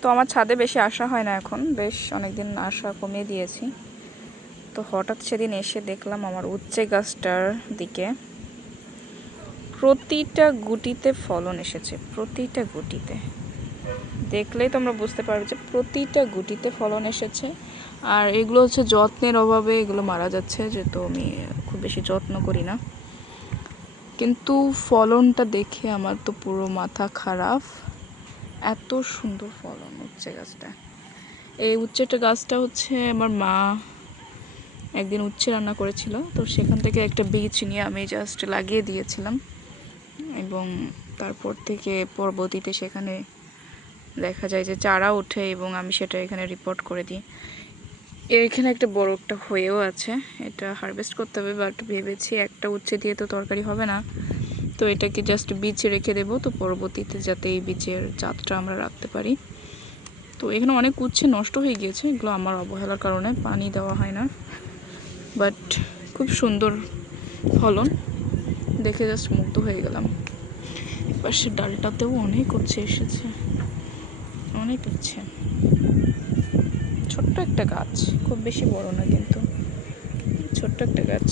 তো আমার ছাদে বেশি আসা হয় না এখন, বেশ অনেকদিন আসা কমিয়ে দিয়েছি। তো হঠাৎ সেদিন এসে দেখলাম আমার উচ্ছে গাছটার দিকে প্রতিটা গুটিতে ফলন এসেছে, প্রতিটা গুটিতে। দেখলেই তোমরা বুঝতে পারবে যে প্রতিটা গুটিতে ফলন এসেছে। আর এগুলো হচ্ছে যত্নের অভাবে এগুলো মারা যাচ্ছে, যেহেতু আমি খুব বেশি যত্ন করি না। কিন্তু ফলনটা দেখে আমার তো পুরো মাথা খারাপ, এত সুন্দর ফলন উচ্ছে গাছটা। এই উচ্ছেটা গাছটা হচ্ছে আমার মা একদিন উচ্ছে রান্না করেছিল, তো সেখান থেকে একটা বীজ নিয়ে আমি জাস্ট লাগিয়ে দিয়েছিলাম, এবং তারপর থেকে পরবর্তীতে সেখানে দেখা যায় যে চারা ওঠে এবং আমি সেটা এখানে রিপোর্ট করে দিই। এখানে একটা বড় একটা হয়েও আছে, এটা হারভেস্ট করতে হবে, বাট ভেবেছি একটা উচ্ছে দিয়ে তো তরকারি হবে না, তো এটাকে জাস্ট বীজ রেখে দেবো, তো পরবর্তীতে যাতে এই বীজের জাতটা আমরা রাখতে পারি। তো এখানে অনেক উচ্ছে নষ্ট হয়ে গিয়েছে, এগুলো আমার অবহেলার কারণে, পানি দেওয়া হয় না, বাট খুব সুন্দর ফলন দেখে জাস্ট মুগ্ধ হয়ে গেলাম। পাশে ডালটাতেও অনেক উচ্ছে এসেছে, অনেক উচ্ছে। ছোট্ট একটা গাছ, খুব বেশি বড় না, কিন্তু ছোট্ট একটা গাছ।